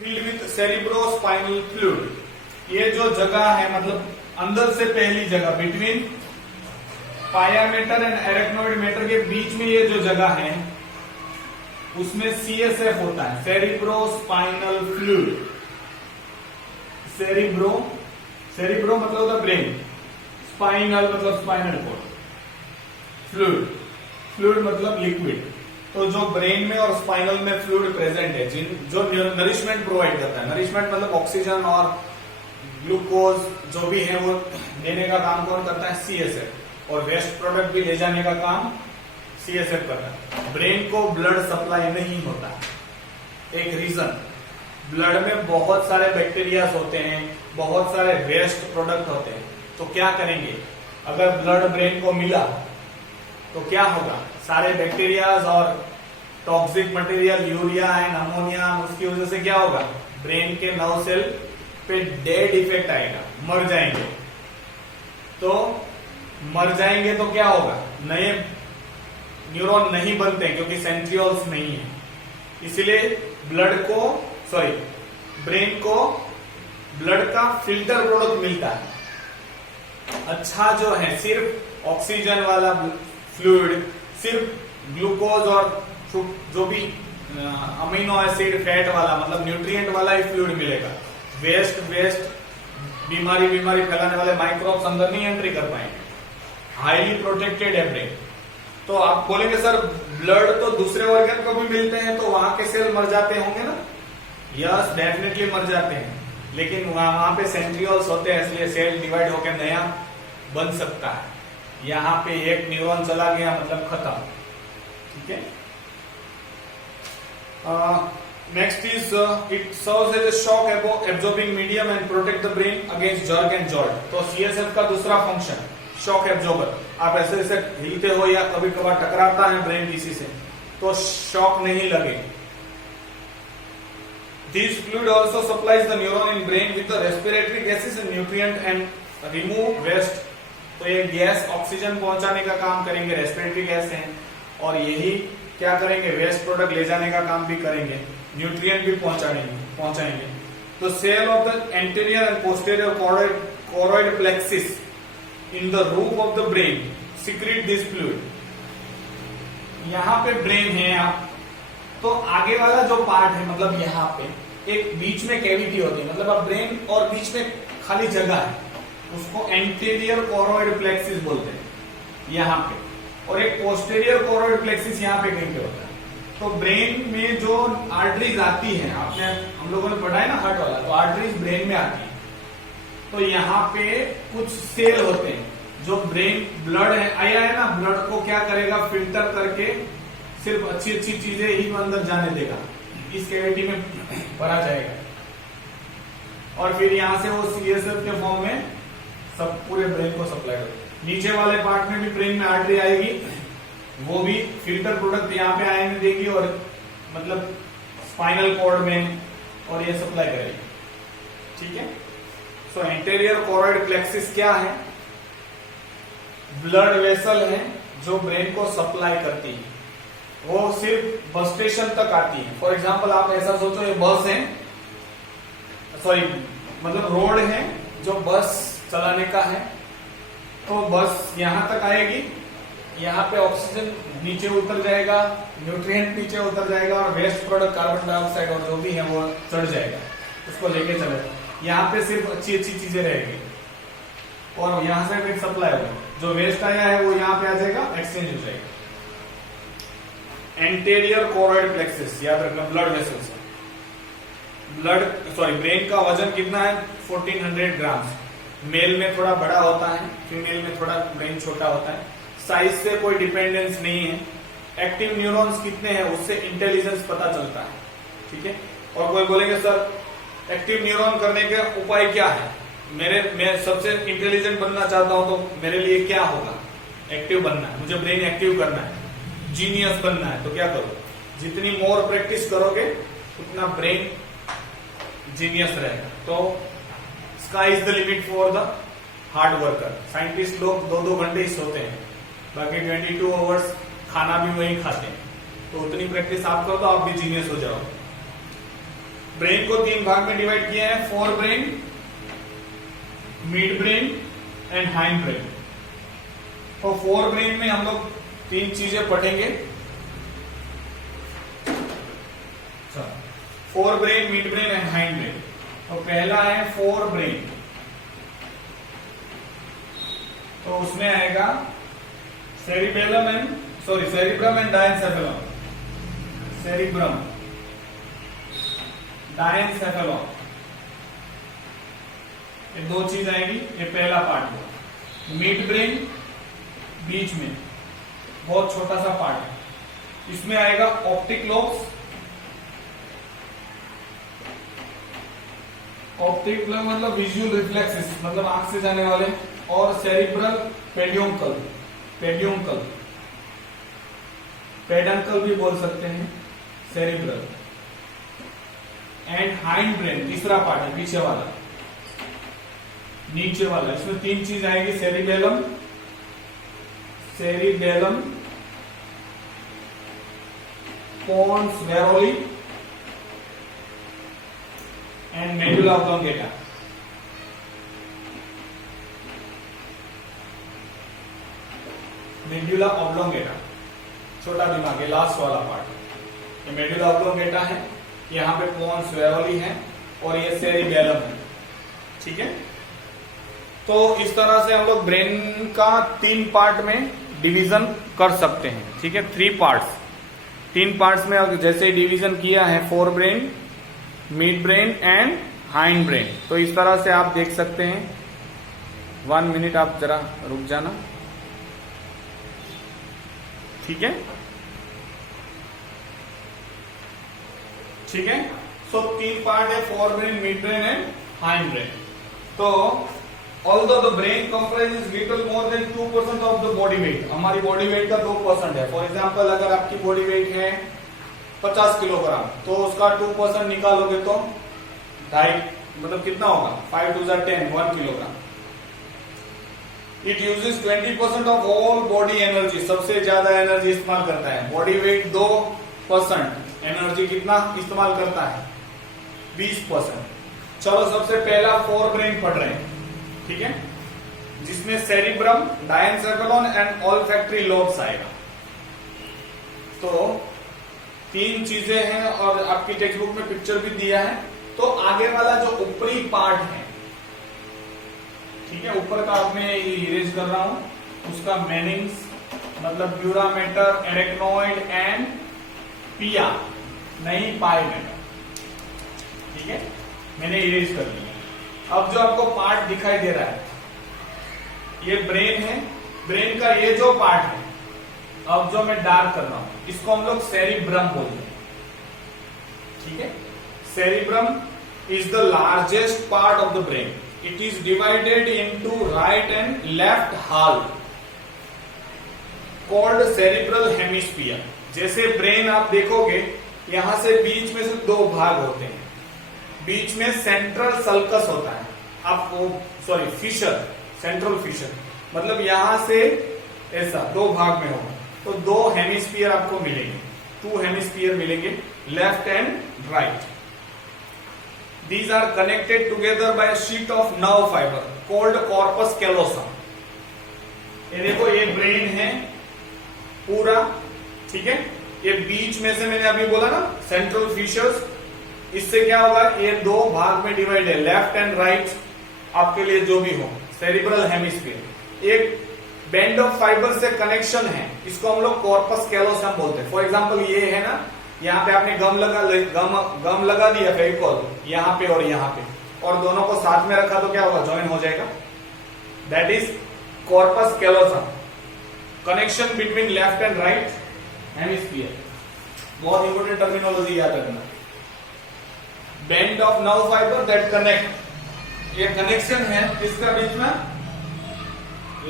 filled with cerebrospinal fluid। ये जो जगह है मतलब अंदर से पहली जगह बिटवीन पाया मेटर एंड एरेक्नोइड मेटर के बीच में ये जो जगह है उसमें CSF होता है, सेरिब्रोस्पाइनल फ्लूइड। सेरिब्रो मतलब होता है ब्रेन, स्पाइनल मतलब स्पाइनल कोड, फ्लूइड मतलब लिक्विड। तो जो ब्रेन में और स्पाइनल में फ्लूइड प्रेजेंट है जो नरिशमेंट प्रोवाइड करता है, नरिशमेंट मतलब ऑक्सीजन और ग्लूकोज जो भी है वो देने का काम कौन करता है? CSF। और वेस्ट प्रोडक्ट भी ले जाने का काम CSF करता है। ब्रेन को ब्लड सप्लाई नहीं होता, एक रीजन, ब्लड में बहुत सारे बैक्टीरियाज होते हैं, बहुत सारे वेस्ट प्रोडक्ट होते हैं। तो क्या करेंगे, अगर ब्लड ब्रेन को मिला तो क्या होगा? सारे बैक्टीरियाज और toxic material, urea and ammonia, उसकी वजह से क्या होगा? ब्रेन के नर्व सेल पे डेड इफेक्ट आएगा, मर जाएंगे। तो मर जाएंगे तो क्या होगा? नए न्यूरॉन नहीं बनते क्योंकि सेंट्रियोल्स नहीं है। इसलिए ब्रेन को ब्लड का फिल्टर प्रोडक्ट मिलता है। अच्छा जो है सिर्फ ऑक्सीजन वाला फ्लूइड, सिर्फ ग्लूकोज और जो भी अमीनो एसिड फैट वाला मतलब न्यूट्रिएंट वाला ही फ्लूइड मिलेगा। वेस्ट बीमारी फैलाने वाले माइक्रोब्स अंदर नहीं एंट्री कर पाएंगे। हाईली प्रोटेक्टेड है ब्रेन। तो आप बोलेंगे सर ब्लड तो दूसरे ऑर्गन को भी मिलते हैं तो वहां के सेल मर जाते होंगे ना? यस, डेफिनेटली मर जाते हैं, लेकिन वहां पे सेंट्रियोल्स होते हैं, इसलिए सेल डिवाइड होकर नया बन सकता है। यहाँ पे एक न्यूरॉन चला गया मतलब खत्म। ठीक है। Next is it serves as a shock absorbing medium and protect the brain against jerk and jolt. तो CSF का दूसरा फंक्शन शॉक एब्जॉर्बर। आप ऐसे हिलते हो या कभी कभार टकराता है ब्रेन किसी से तो शॉक नहीं लगे। This fluid also supplies the neuron in brain with the respiratory gases and nutrient and remove waste। तो ये गैस ऑक्सीजन पहुंचाने का काम करेंगे, रेस्पिरेटरी गैस है, और यही क्या करेंगे? वेस्ट प्रोडक्ट ले जाने का काम भी करेंगे, न्यूट्रिएंट भी पहुंचाएंगे। तो cell of the anterior and posterior choroid plexus in the roof of the brain secrete this fluid. यहाँ पे ब्रेन है आप, तो आगे वाला जो पार्ट है मतलब यहाँ पे एक बीच में कैविटी होती है, मतलब अब ब्रेन और बीच में खाली जगह है, उसको एंटीरियर कोरोइड प्लेक्सिस बोलते हैं यहाँ पे, और एक पोस्टीरियर कोरोइड प्लेक्सिस यहाँ पे कहीं पे होता है। तो ब्रेन में जो आर्टरीज आती है, हम लोगों ने पढ़ा है ना हार्ट वाला, तो आर्टरीज ब्रेन में आती है। तो यहाँ पे कुछ सेल होते हैं जो ब्रेन ब्लड है आया है ना, ब्लड को क्या करेगा? फिल्टर करके सिर्फ अच्छी चीजें ही अंदर जाने देगा, इस कैविटी में भरा जाएगा, और फिर यहां से वो CSF के फॉर्म में सब पूरे ब्रेन को सप्लाई करेगा। नीचे वाले पार्ट में भी ब्रेन में आर्टरी आएगी, वो भी फिल्टर प्रोडक्ट यहाँ पे आने देगी और मतलब स्पाइनल कॉर्ड में, और ये सप्लाई करेगी। ठीक है। सो एंटीरियर कोरोइड प्लेक्सिस क्या है? ब्लड वेसल है जो ब्रेन को सप्लाई करती है, वो सिर्फ बस स्टेशन तक आती है। फॉर एग्जाम्पल आप ऐसा सोचो, ये बस है, मतलब रोड है जो बस चलाने का है, तो बस यहां तक आएगी, यहाँ पे ऑक्सीजन नीचे उतर जाएगा, न्यूट्रिएंट नीचे उतर जाएगा, और वेस्ट प्रोडक्ट कार्बन डाइऑक्साइड और जो भी है वो चढ़ जाएगा, उसको लेके चलेगा। यहाँ पे सिर्फ अच्छी चीजें रहेगी, और यहां से फिर सप्लाई होगा, जो वेस्ट आया है वो यहाँ पे आ जाएगा, एक्सचेंज हो जाएगा। एंटीरियर कोरोइड प्लेक्सिस याद रखना, ब्लड वेसल्स। ब्रेन का वजन कितना है? 1400 ग्राम। मेल में थोड़ा बड़ा होता है, फीमेल में थोड़ा ब्रेन छोटा होता है। साइज से कोई डिपेंडेंस नहीं है। एक्टिव न्यूरॉन्स कितने हैं उससे इंटेलिजेंस पता चलता है। ठीक है। और कोई बोलेंगे सर एक्टिव न्यूरॉन करने के उपाय क्या है? मैं सबसे इंटेलिजेंट बनना चाहता हूं तो मेरे लिए क्या होगा? एक्टिव बनना है, मुझे ब्रेन एक्टिव करना है, जीनियस बनना है, तो क्या करो? जितनी मोर प्रैक्टिस करोगे उतना ब्रेन जीनियस रहेगा। तो sky is the limit for the hard worker. Scientist लोग 2-2 घंटे ही सोते हैं, बाकी 22 आवर्स खाना भी वही खाते हैं। तो उतनी प्रैक्टिस आप करो तो आप भी जीनियस हो जाओ। ब्रेन को 3 भाग में डिवाइड किया है, fore brain, mid brain and hind brain. तो फोर ब्रेन में हम लोग 3 चीजें पढ़ेंगे। Four brain, mid brain and hind brain. तो पहला है फोर ब्रेन, तो उसमें आएगा cerebrum and diencephalon. Cerebrum, diencephalon, ये 2 चीज आएगी। ये पहला पार्ट हुआ। मिड ब्रेन बीच में बहुत छोटा सा पार्ट है, इसमें आएगा ऑप्टिक लोब्स। ऑप्टिक लोब मतलब विजुअल रिफ्लेक्सेस, मतलब आंख से जाने वाले, और सेरिब्रल पेडियोंकल, पेडंकल भी बोल सकते हैं, सेरिब्रल एंड हाइंड ब्रेन तीसरा पार्ट है, पीछे वाला, नीचे वाला। इसमें 3 चीज आएगी, cerebellum, pons varolii and medulla oblongata. Medulla oblongata छोटा दिमाग है, लास्ट वाला पार्ट। ये मेडुला ऑब्लोंगेटा है, यहाँ पे पोन्स वेरोली है और ये सेरिबेलम है। ठीक है, तो इस तरह से हम लोग ब्रेन का 3 पार्ट में डिवीजन कर सकते हैं। ठीक है, 3 पार्ट्स, 3 पार्ट्स में जैसे डिवीजन किया है, fore brain, mid brain and hind brain. तो इस तरह से आप देख सकते हैं। 1 मिनट आप जरा रुक जाना। ठीक है, सो 3 पार्ट है, fore brain, mid brain and hind brain. तो although the brain comprises little more than 2% of the body weight, हमारी बॉडी वेट का 2% है। फॉर एग्जांपल अगर आपकी बॉडी वेट है 50 किलोग्राम, तो उसका 2% निकालोगे तो 2.5, मतलब कितना होगा, 5 2 10, 1 kilogram. It uses 20% of all body energy, सबसे ज्यादा एनर्जी इस्तेमाल करता है। बॉडी वेट 2%, एनर्जी कितना इस्तेमाल करता है, 20%। चलो सबसे पहला फोर ब्रेन पढ़ रहे हैं। ठीक है, जिसमें cerebrum, diencephalon and olfactory lobes आएगा। तो 3 चीजें हैं और आपकी टेक्स्ट बुक में पिक्चर भी दिया है। तो आगे वाला जो ऊपरी पार्ट है, ठीक है, ऊपर का अब मैं इरेज कर रहा हूं, उसका मीनिंग्स मतलब ब्यूरामेटर, एरेक्नोइड एंड पिया, नहीं पाई मैटर। ठीक है, मैंने इरेज कर लिया। अब जो आपको पार्ट दिखाई दे रहा है, ये ब्रेन है, ब्रेन का ये जो पार्ट है, अब जो मैं डार्क कर रहा हूं, इसको हम लोग सेरिब्रम बोलते हैं। ठीक है, cerebrum is the largest part of the brain. It is divided into right and left hall called cerebral hemisphere. जैसे ब्रेन आप देखोगे, यहां से बीच में से 2 भाग होते हैं, बीच में सेंट्रल सल्कस होता है, आपको फिशर, सेंट्रल फिशर, मतलब यहां से ऐसा 2 भाग में होगा। तो 2 हेमिस्फीयर आपको मिलेंगे, 2 हेमिस्फीयर मिलेंगे, left and right. These are connected together by a sheet of nerve fiber called corpus callosum। ये देखो, ये ब्रेन है पूरा। ठीक है, ये बीच में से मैंने अभी बोला ना सेंट्रल फिशर्स, इससे क्या होगा, ये 2 भाग में डिवाइड है, लेफ्ट एंड राइट, आपके लिए जो भी हो, सेरिब्रल हेमिस्फीयर। एक बैंड ऑफ फाइबर से कनेक्शन है, इसको हम लोग कॉर्पस कैलोसम बोलते हैं। फॉर एग्जांपल ये है ना, यहाँ पे आपने गम लगा दिया, फेविकॉल यहाँ पे और यहाँ पे, और दोनों को साथ में रखा तो क्या होगा, ज्वाइन हो जाएगा। That is corpus callosum, connection between left and right hemisphere. बहुत इंपोर्टेंट टर्मिनोलॉजी याद रखना। Band of nerve fibre that connect, ये कनेक्शन है किसका बीच में,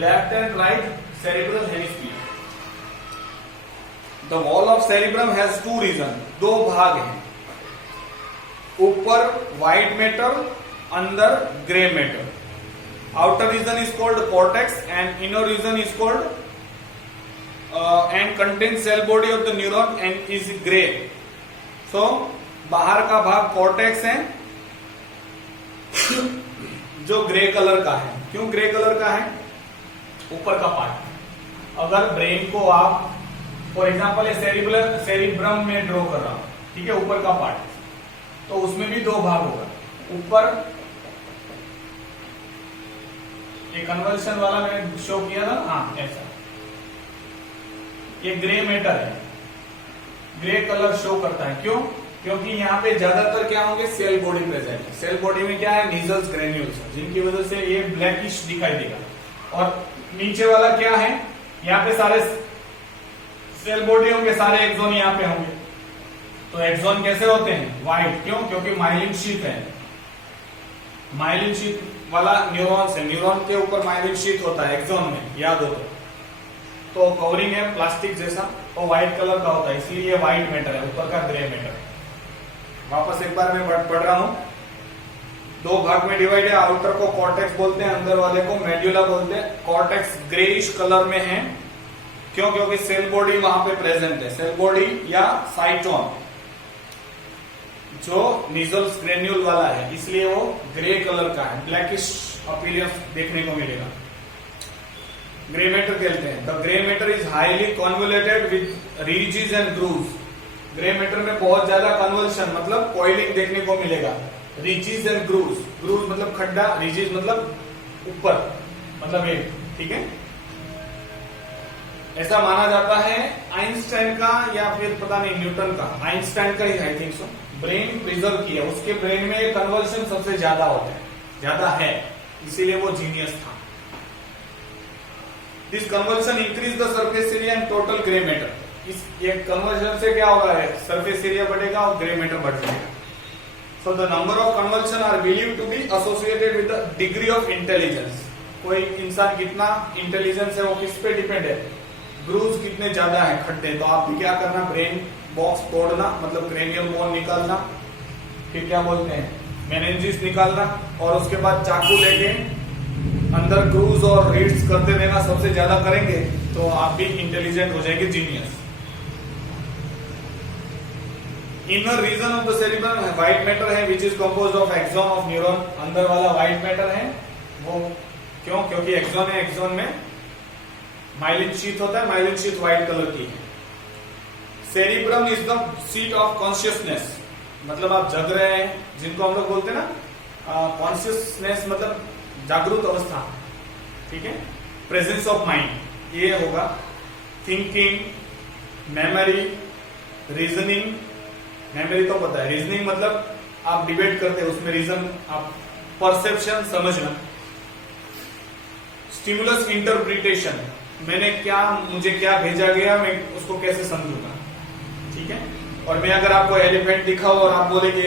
left and right cerebral hemisphere. The wall of cerebrum has 2 region, 2 भाग हैं, ऊपर व्हाइट मैटर, अंदर grey matter. Outer region is called cortex and inner region is called and contains cell body of the neuron and is gray. So बाहर का भाग cortex है जो grey colour का है। क्यों ग्रे कलर का है? ऊपर का पार्ट। अगर ब्रेन को आप फॉर एग्जांपल सेरिब्रम में ड्रॉ कर रहा हूं, ठीक है, ऊपर का पार्ट, तो उसमें भी दो भाग होगा। ऊपर ये कन्वर्शन वाला मैंने शो किया था, हाँ ऐसा, ये ग्रे मैटर है, ग्रे कलर शो करता है। क्यों? क्योंकि यहाँ पे ज्यादातर क्या होंगे, सेल बॉडी प्रेजेंट है। सेल बॉडी में क्या है, नीजल्स ग्रेन्यूल्स, जिनकी वजह से ये ब्लैकिश दिखाई देगा। और नीचे वाला क्या है, यहाँ पे सारे सेल बॉडी होंगे, सारे एक्सोन यहाँ पे होंगे। तो एक्सोन कैसे होते हैं, व्हाइट। क्यों? क्योंकि माइलिन शीथ है, माइलिन शीथ वाला न्यूरॉन्स है, न्यूरॉन के ऊपर माइलिन शीथ होता है एक्सोन में, याद हो तो कवरिंग है प्लास्टिक जैसा, और व्हाइट कलर का होता है, इसलिए ये व्हाइट मैटर है, ऊपर का ग्रे मैटर। वापस एक बार मैं पढ़ रहा हूं, दो भाग में डिवाइड है। आउटर को कॉर्टेक्स बोलते हैं, अंदर वाले को मेड्यूला बोलते हैं। कॉर्टेक्स ग्रेइश कलर में है, क्यों? क्योंकि सेल बॉडी वहां पे प्रेजेंट है, सेल बॉडी या साइटोन जो नीजल्स ग्रेन्यूल वाला है, इसलिए वो ग्रे कलर का है, ब्लैकिश अपीयरेंस देखने को मिलेगा। ग्रे मैटर कहते हैं। The grey matter is highly convoluted with ridges and grooves. Grey matter में बहुत ज्यादा कन्वल्शन मतलब कॉइलिंग देखने को मिलेगा। रीजेस एंड ग्रूव्स, ग्रूव्स मतलब खड्डा, रीजेस मतलब ऊपर, मतलब एक, ठीक है। ऐसा माना जाता है आइंस्टाइन का या फिर पता नहीं न्यूटन का, आइंस्टाइन का ही I think so, brain preserve किया, उसके ब्रेन में कन्वर्शन सबसे ज्यादा होता है, ज्यादा है, इसीलिए वो जीनियस था। This conversion increase the surface area and total grey matter. इस ये कन्वर्शन से क्या होगा, सरफेस एरिया बढ़ेगा और ग्रे मैटर बढ़ जाएगा। So the number of conversion are believe to be associated with the degree of intelligence. कोई इंसान कितना इंटेलिजेंस है वो किस पे डिपेंड है, ग्रूव्स कितने ज्यादा है, खड्डे। तो आप भी क्या करना, ब्रेन बॉक्स तोड़ना, मतलब क्रेनियल बोन निकालना, फिर क्या बोलते हैं मेनिंजिस निकालना, और उसके बाद चाकू लेके अंदर ग्रूव्स और रीड्स करते रहना। सबसे ज्यादा करेंगे तो आप भी इंटेलिजेंट हो जाएंगे, genius. Inner region of the cerebrum white matter है which is composed of axon of neuron. अंदर वाला व्हाइट मैटर है वो, क्यों? क्योंकि एक्सॉन है, एक्सॉन में माइलिन शीथ होता है, माइलिन शीथ व्हाइट कलर की है। Cerebrum is the seat of consciousness, मतलब आप जग रहे हैं, जिनको हम लोग बोलते हैं ना कॉन्शियसनेस, मतलब जागरूक अवस्था, ठीक है, प्रेजेंस ऑफ माइंड, ये होगा। थिंकिंग, मेमोरी, रीजनिंग, मेमोरी तो पता है, रीजनिंग मतलब आप डिबेट करते हैं उसमें रीजन, आप परसेप्शन समझना, स्टिमुलस इंटरप्रिटेशन, मुझे क्या भेजा गया, मैं उसको कैसे समझूंगा, ठीक है। और मैं अगर आपको एलिफेंट दिखाऊं और आप बोले कि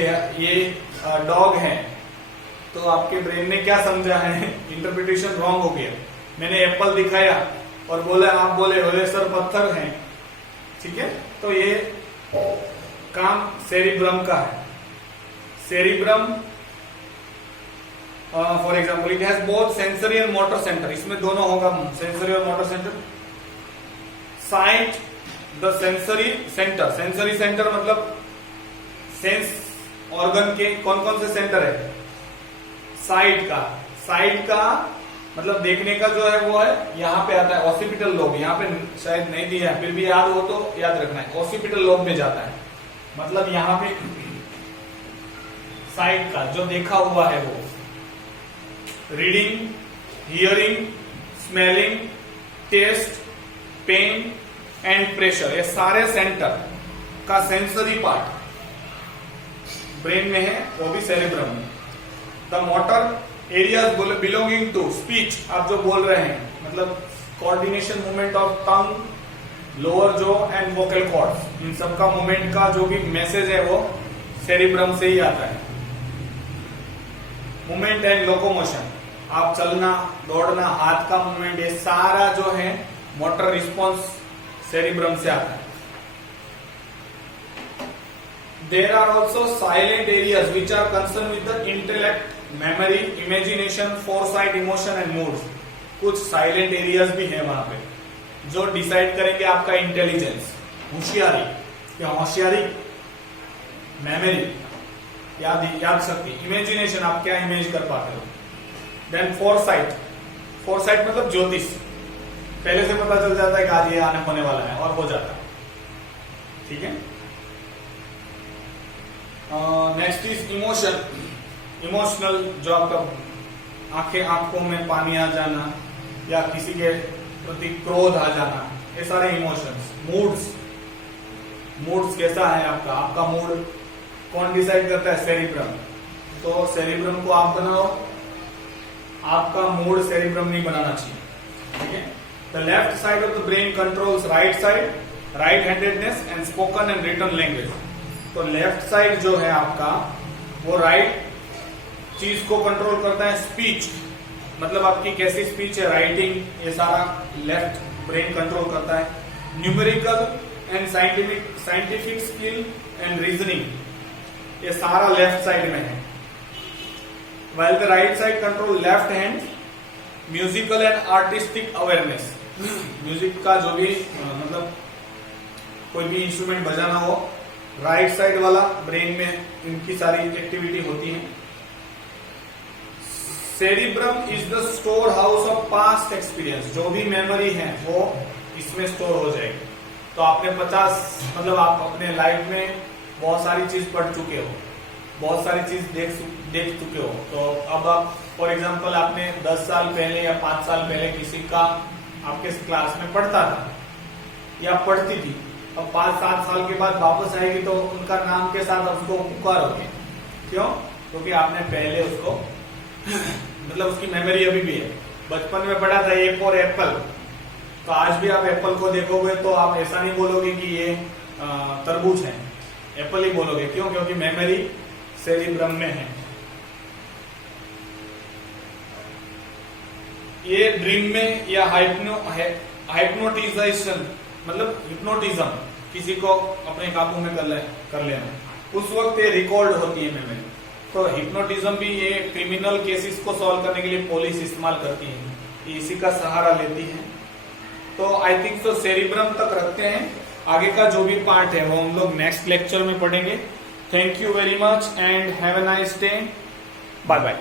ये डॉग है, तो आपके ब्रेन ने क्या समझा है, इंटरप्रिटेशन रॉन्ग हो गया। मैंने एप्पल दिखाया और बोले, आप बोले सर पत्थर है, ठीक है। तो ये काम सेरिब्रम का है। Cerebrum for example it has both sensory and motor centre, इसमें दोनों होगा, सेंसरी और motor centre. Site the sensory centre, sensory centre मतलब सेंस ऑर्गन के कौन कौन से सेंटर है, साइट का मतलब देखने का जो है वो है, यहाँ पे आता है ऑसिपिटल लोब, यहाँ पे शायद नहीं दिया है, फिर भी याद हो तो याद रखना है, ऑसिपिटल लोब में जाता है, मतलब यहाँ पे साइट का जो देखा हुआ है वो, reading, hearing, smelling, taste, pain and pressure, ये सारे सेंटर का सेंसरी पार्ट ब्रेन में है, वो भी सेरेब्रम में। The motor areas belonging to speech, आप जो बोल रहे हैं, मतलब coordination movement of tongue, lower jaw and vocal cords, इन सब का मूवमेंट का जो भी मैसेज है वो सेरिब्रम से ही आता है। मूवमेंट एंड लोकोमोशन, आप चलना, दौड़ना, हाथ का मूवमेंट, ये सारा जो है मोटर रिस्पॉन्स सेरिब्रम से आता है। There are also silent areas which are concerned with the intellect, memory, imagination, foresight, emotion and moods. कुछ साइलेंट एरियाज भी है वहां पे जो डिसाइड करेंगे आपका इंटेलिजेंस, होशियारी या होशियारी, मेमोरी, याद शक्ति, इमेजिनेशन, आप क्या इमेज कर पाते हो। देन फोरसाइट, फोरसाइट मतलब ज्योतिष, पहले से पता चल जाता है कि आज ये आने होने वाला है और हो जाता है, ठीक है। नेक्स्ट इज इमोशन, इमोशनल, जो आपका आंखों में पानी आ जाना या किसी के प्रति क्रोध आ जाना, ये सारे इमोशंस। मूड्स कैसा है आपका मूड कौन डिसाइड करता है? सेरिब्रम। तो सेरिब्रम को आप बनाओ, आपका मूड सेरिब्रम नहीं बनाना चाहिए, ठीक है। The left side of the brain controls right side, right handedness and spoken and written language. तो लेफ्ट साइड जो है आपका वो राइट चीज को कंट्रोल करता है, स्पीच मतलब आपकी कैसी स्पीच है, राइटिंग, ये सारा लेफ्ट ब्रेन कंट्रोल करता है। Numerical and scientific skill and reasoning, ये सारा लेफ्ट साइड में है। while the right side control left hand, musical and artistic awareness, music का जो भी मतलब कोई भी इंस्ट्रूमेंट बजाना हो, राइट साइड वाला ब्रेन में इनकी सारी एक्टिविटी होती है। Cerebrum is the store house of past experience, जो भी मेमोरी है वो इसमें स्टोर हो जाएगी। तो आपने 50 मतलब आप अपने लाइफ में बहुत सारी चीज पढ़ चुके हो, बहुत सारी चीज देख चुके हो। तो अब आप फॉर एग्जांपल आपने 10 साल पहले या 5 साल पहले किसी का आपके क्लास में पढ़ता था या पढ़ती थी, अब 5-7 साल के बाद वापस आएगी तो उनका नाम के साथ उसको पुकारोगे, क्यों? क्योंकि आपने पहले उसको मतलब उसकी मेमोरी अभी भी है। बचपन में पढ़ा था ए फॉर एप्पल, तो आज भी आप एप्पल को देखोगे तो आप ऐसा नहीं बोलोगे कि ये तरबूज है, एप्पल ही बोलोगे, क्यों? क्योंकि मेमोरी सेरिब्रम में है। ये ड्रीम में या हाइप्नोटिजाइजेशन मतलब हिप्नोटिज्म, किसी को अपने काबू में कर लेना, उस वक्त ये रिकॉर्ड होती है मेमोरी। तो हिप्नोटिज्म भी ये क्रिमिनल केसेस को सॉल्व करने के लिए पुलिस इस्तेमाल करती है, इसी का सहारा लेती है। तो आई थिंक तो सेरिब्रम तक रखते हैं, आगे का जो भी पार्ट है वो हम लोग नेक्स्ट लेक्चर में पढ़ेंगे। Thank you very much and have a nice day, bye bye.